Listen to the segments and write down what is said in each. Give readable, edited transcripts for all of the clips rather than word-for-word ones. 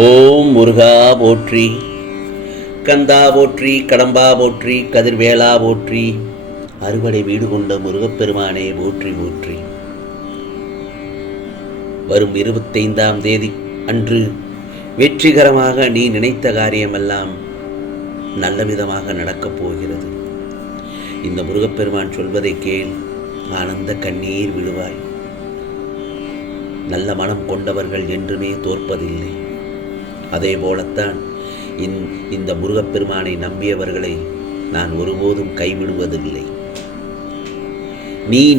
ஓம் முருகா போற்றி, கந்தா போற்றி, கடம்பா போற்றி, கதிர்வேலா போற்றி, அறுவடை வீடு கொண்ட முருகப்பெருமானே போற்றி போற்றி. வரும் 25ஆம் தேதி அன்று வெற்றிகரமாக நீ நினைத்த காரியமெல்லாம் நல்ல விதமாக நடக்கப் போகிறது. இந்த முருகப்பெருமான் சொல்வதை கேள், ஆனந்த கண்ணீர் விடுவாய். நல்ல மனம் கொண்டவர்கள் என்றுமே தோற்பதில்லை. அதே போலத்தான் இந்த முருகப்பெருமானை நம்பியவர்களை நான் ஒருபோதும் கைவிடுவதில்லை.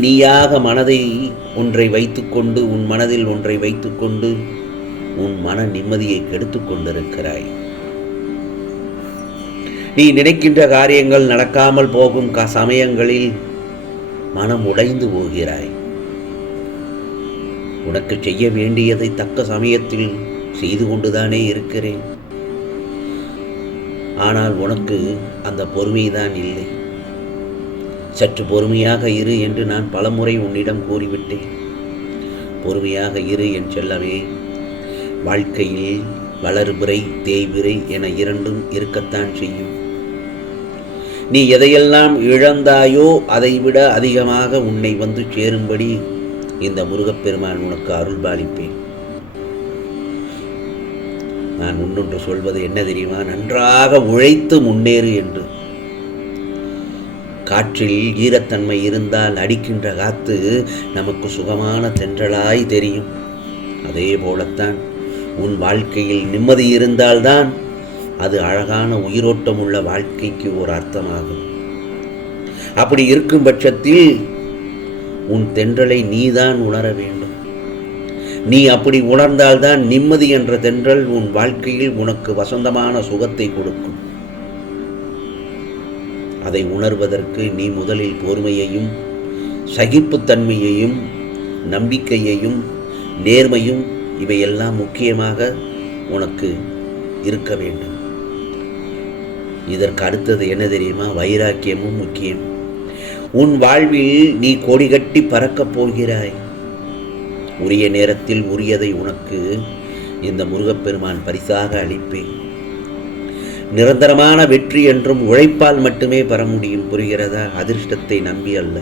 நீயாக மனதை ஒன்றை வைத்துக்கொண்டு, உன் மனதில் ஒன்றை வைத்துக்கொண்டு உன் மன நிம்மதியை கெடுத்துக் கொண்டிருக்கிறாய். நீ நினைக்கின்ற காரியங்கள் நடக்காமல் போகும் சமயங்களில் மனம் உடைந்து போகிறாய். உனக்கு செய்ய வேண்டியதை தக்க சமயத்தில் செய்து கொண்டுதானே இருக்கிறேன். ஆனால் உனக்கு அந்த பொறுமைதான் இல்லை. சற்று பொறுமையாக இரு என்று நான் பலமுறை உன்னிடம் கூறிவிட்டேன். பொறுமையாக இரு என் செல்லவே. வாழ்க்கையில் வளர்பிறை தேய்பிறை என இரண்டும் இருக்கத்தான் செய்யும். நீ எதையெல்லாம் இழந்தாயோ அதைவிட அதிகமாக உன்னை வந்து சேரும்படி இந்த முருகப்பெருமான் உனக்கு அருள்பாலிப்பேன். நான் முன்னொன்று சொல்வது என்ன தெரியுமா? நன்றாக உழைத்து முன்னேறு என்று. காற்றில் ஈரத்தன்மை இருந்தால் அடிக்கின்ற காத்து நமக்கு சுகமான தென்றலாய் தெரியும். அதே போலத்தான் உன் வாழ்க்கையில் நிம்மதி இருந்தால்தான் அது அழகான உயிரோட்டம் உள்ள வாழ்க்கைக்கு ஒரு அர்த்தமாகும். அப்படி இருக்கும் பட்சத்தில் உன் தென்றலை நீதான் உணர வேண்டும். நீ அப்படி உணர்ந்தால்தான் நிம்மதி என்ற தென்றல் உன் வாழ்க்கையில் உனக்கு வசந்தமான சுகத்தை கொடுக்கும். அதை உணர்வதற்கு நீ முதலில் பொறுமையையும் சகிப்புத்தன்மையையும் நம்பிக்கையையும் நேர்மையும் இவையெல்லாம் முக்கியமாக உனக்கு இருக்க வேண்டும். இதற்கு அடுத்தது என்ன தெரியுமா? வைராக்கியமும் முக்கியம். உன் வாழ்வில் நீ கொடி கட்டி பறக்கப் போகிறாய். உரிய நேரத்தில் உரியதை உனக்கு இந்த முருகப்பெருமான் பரிசாக அளிப்பேன். நிரந்தரமான வெற்றி என்றும் உழைப்பால் மட்டுமே பெற முடியும். புரிகிறதா? அதிர்ஷ்டத்தை நம்பி அல்ல.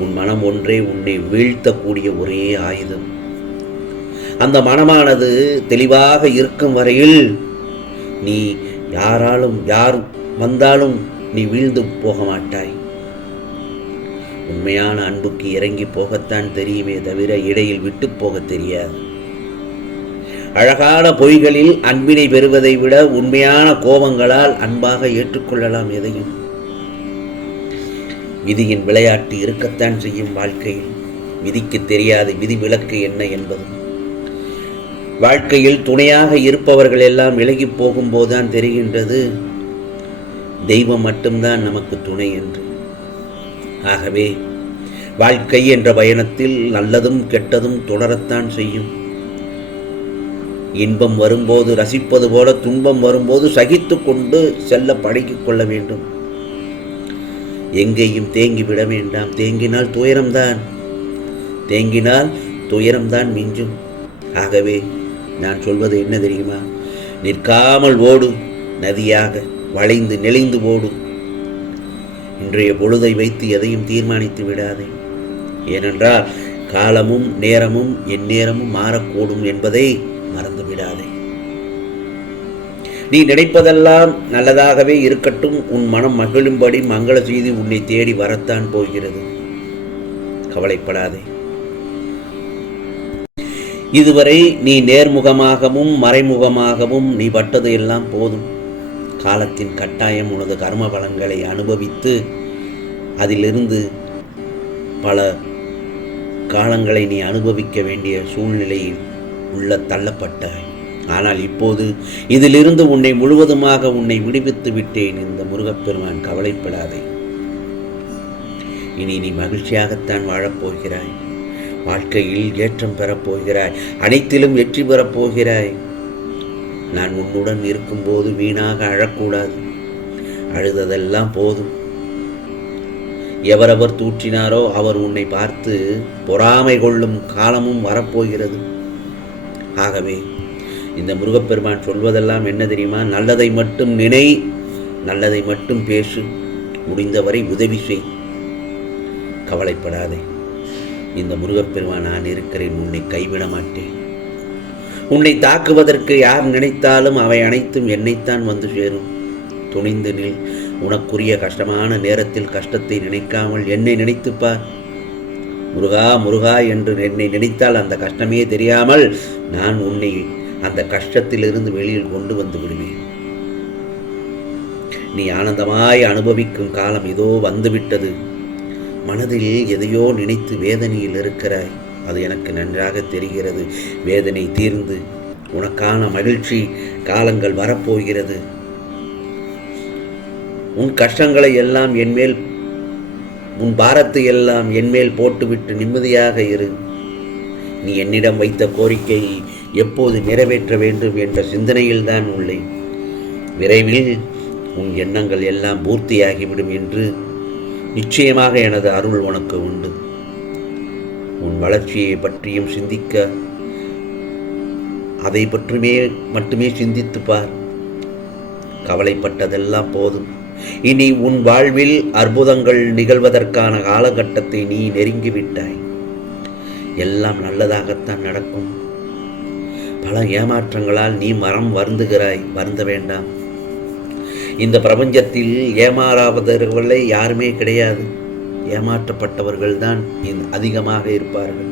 உன் மனம் ஒன்றே உன்னை வீழ்த்தக்கூடிய ஒரே ஆயுதம். அந்த மனமானது தெளிவாக இருக்கும் வரையில் நீ யார் வந்தாலும் நீ வீழ்ந்து போக மாட்டாய். உண்மையான அன்புக்கு இறங்கி போகத்தான் தெரியுமே தவிர இடையில் விட்டு போக தெரியாது. அழகான பொய்களில் அன்பினை பெறுவதை விட உண்மையான கோபங்களால் அன்பாக ஏற்றுக்கொள்ளலாம் எதையும். விதியின் விளையாட்டு இருக்கத்தான் செய்யும் வாழ்க்கையில். விதிக்கு தெரியாது விதி விலக்கு என்ன என்பது. வாழ்க்கையில் துணையாக இருப்பவர்கள் எல்லாம் விலகி போகும்போதுதான் தெரிகின்றது தெய்வம் மட்டும்தான் நமக்கு துணை என்று. ஆகவே வாழ்க்கை என்ற பயணத்தில் நல்லதும் கெட்டதும் தொடரத்தான் செய்யும். இன்பம் வரும்போது ரசிப்பது போல துன்பம் வரும்போது சகித்து கொண்டு செல்ல பழகிக் கொள்ள வேண்டும். எங்கேயும் தேங்கி விட வேண்டாம். தேங்கினால் துயரம்தான் மிஞ்சும். ஆகவே நான் சொல்வது என்ன தெரியுமா? நிற்காமல் ஓடு, நதியாக வளைந்து நெளிந்து ஓடு. இன்றைய பொழுதை வைத்து எதையும் தீர்மானித்து விடாதே. ஏனென்றால் காலமும் நேரமும் எந்நேரமும் மாறக்கூடும் என்பதை மறந்து விடாதே. நீ நினைப்பதெல்லாம் நல்லதாகவே இருக்கட்டும். உன் மனம் மகிழும்படி மங்கள செய்தி உன்னை தேடி வரத்தான் போகிறது. கவலைப்படாதே. இதுவரை நீ நேர்முகமாகவும் மறைமுகமாகவும் நீ பட்டது எல்லாம் போதும். காலத்தின் கட்டாயம் உனது கர்ம பலன்களை அனுபவித்து அதிலிருந்து பல காலங்களை நீ அனுபவிக்க வேண்டிய சூழ்நிலையில் உள்ள தள்ளப்பட்டாய். ஆனால் இப்போது இதிலிருந்து உன்னை முழுவதுமாக விடுவித்து விட்டேன். இந்த முருகப்பெருமான், கவலைப்படாதே. இனி நீ மகிழ்ச்சியாகத்தான் வாழப்போகிறாய். வாழ்க்கையில் ஏற்றம் பெறப்போகிறாய். அனைத்திலும் வெற்றி பெறப்போகிறாய். நான் உன்னுடன் இருக்கும்போது வீணாக அழக்கூடாது. அழுததெல்லாம் போதும். எவரவர் தூற்றினாரோ அவர் உன்னை பார்த்து பொறாமை கொள்ளும் காலமும் வரப்போகிறது. ஆகவே இந்த முருகப்பெருமான் சொல்வதெல்லாம் என்ன தெரியுமா? நல்லதை மட்டும் நினை, நல்லதை மட்டும் பேசு, முடிந்தவரை உதவி செய், கவலைப்படாதே. இந்த முருகப்பெருமான் நான் இருக்கிறேன், உன்னை கைவிட மாட்டேன். உன்னை தாக்குவதற்கு யார் நினைத்தாலும் அவை அனைத்தும் என்னைத்தான் வந்து சேரும். துணிந்து நில். உனக்குரிய கஷ்டமான நேரத்தில் கஷ்டத்தை நினைக்காமல் என்னை நினைத்துப்பார். முருகா முருகா என்று என்னை நினைத்தால் அந்த கஷ்டமே தெரியாமல் நான் உன்னை அந்த கஷ்டத்திலிருந்து வெளியில் கொண்டு வந்து விடுவேன். நீ ஆனந்தமாய் அனுபவிக்கும் காலம் இதோ வந்துவிட்டது. மனதில் எதையோ நினைத்து வேதனையில் இருக்கிறாய், அது எனக்கு நன்றாக தெரிகிறது. வேதனை தீர்ந்து உனக்கான மகிழ்ச்சி காலங்கள் வரப்போகிறது. உன் கஷ்டங்களை எல்லாம் என்மேல், உன் பாரத்தை எல்லாம் என்மேல் போட்டுவிட்டு நிம்மதியாக இரு. நீ என்னிடம் வைத்த கோரிக்கையை எப்போது நிறைவேற்ற வேண்டும் என்ற சிந்தனையில்தான் உள்ளேன். விரைவில் உன் எண்ணங்கள் எல்லாம் பூர்த்தியாகிவிடும் என்று நிச்சயமாக எனது அருள் உனக்கு உண்டு. உன் வளர்ச்சியை பற்றியும் சிந்திக்க, அதை பற்றுமே மட்டுமே சிந்தித்து பார். கவலைப்பட்டதெல்லாம் போதும். இனி உன் வாழ்வில் அற்புதங்கள் நிகழ்வதற்கான காலகட்டத்தை நீ நெருங்கிவிட்டாய். எல்லாம் நல்லதாகத்தான் நடக்கும். பல ஏமாற்றங்களால் நீ மனம் வருந்துகிறாய், வருந்த வேண்டாம். இந்த பிரபஞ்சத்தில் ஏமாறாதவர்களே யாருமே கிடையாது. ஏமாற்றப்பட்டவர்கள் தான் அதிகமாக இருப்பார்கள்.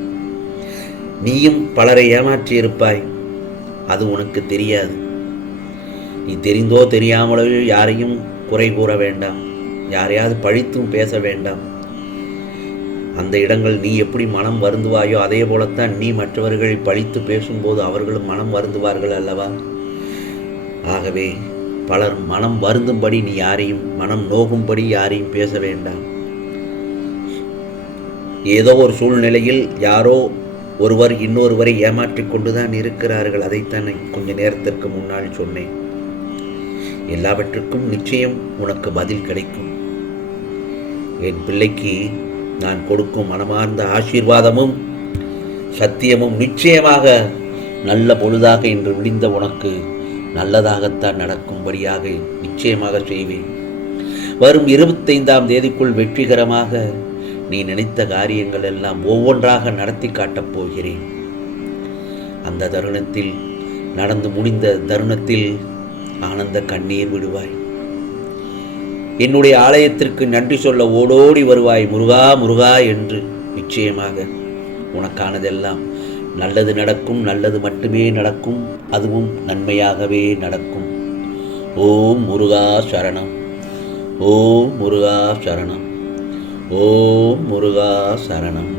நீயும் பலரை ஏமாற்றி இருப்பாய், அது உனக்கு தெரியாது. நீ தெரிந்தோ தெரியாமலோ யாரையும் குறை கூற வேண்டாம், யாரையாவது பழித்தும் பேச வேண்டாம். அந்த இடங்கள் நீ எப்படி மனம் வருந்துவாயோ அதே போலத்தான் நீ மற்றவர்களை பழித்து பேசும்போது அவர்களும் மனம் வருந்துவார்கள் அல்லவா? ஆகவே பலர் மனம் வருந்தும்படி நீ யாரையும், மனம் நோகும்படி யாரையும் பேச வேண்டாம். ஏதோ ஒரு சூழ்நிலையில் யாரோ ஒருவர் இன்னொருவரை ஏமாற்றிக் கொண்டுதான் இருக்கிறார்கள். அதைத்தான் கொஞ்ச நேரத்திற்கு முன்னால் சொன்னேன். எல்லாவற்றுக்கும் நிச்சயம் உனக்கு பதில் கிடைக்கும். என் பிள்ளைக்கு நான் கொடுக்கும் மனமார்ந்த ஆசீர்வாதமும் சத்தியமும் நிச்சயமாக நல்ல பொழுதாக இன்று விடிந்த உனக்கு நல்லதாகத்தான் நடக்கும்படியாக நிச்சயமாக செய்வேன். வரும் 25ஆம் தேதிக்குள் வெற்றிகரமாக நீ நினைத்த காரியங்கள் எல்லாம் ஒவ்வொன்றாக நடத்தி காட்டப் போகிறேன். அந்த தருணத்தில், நடந்து முடிந்த தருணத்தில் ஆனந்த கண்ணீர் விடுவாய். என்னுடைய ஆலயத்திற்கு நன்றி சொல்ல ஓடோடி வருவாய், முருகா முருகா என்று. நிச்சயமாக உனக்கானதெல்லாம் நல்லது நடக்கும், நல்லது மட்டுமே நடக்கும், அதுவும் நன்மையாகவே நடக்கும். ஓம் முருகா சரணம், ஓம் முருகா சரணம், ஓம் முருகா சரணம்.